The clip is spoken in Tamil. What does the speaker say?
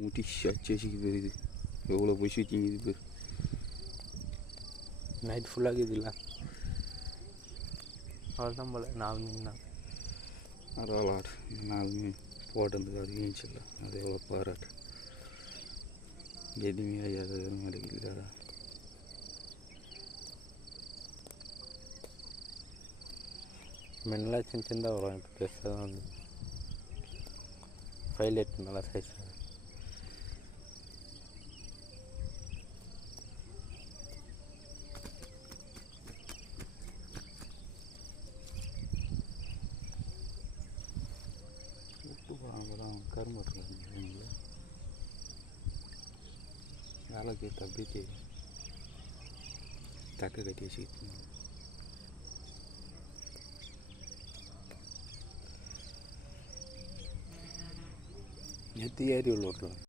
முட்டி சச்சேசிக்கு பேர் இது எவ்வளோ பொசி வச்சிங்க இது பேர் நைட் ஃபுல்லாக இருக்குதுல்ல அவ்வளோதான் போல் 4 மீன் தான் பரவாயில்ல 4 மீன் போட்டதுக்கு அது வீழ்ச்சில்ல அது எவ்வளோ பாராட்டு எதுவுமே ஐயாத கிடைக்கல மீனெல்லாம் சின்ன சின்னதாக வரும் இப்போ பெருசாக தான் வந்து 5 நல்லா சைஸ் வாங்கலாம் கரும்புல வேலைக்கு அப்படியே தக்க கட்டி வச்சுக்கிட்டு நேற்று ஏறி உள்ள விட்ருவேன்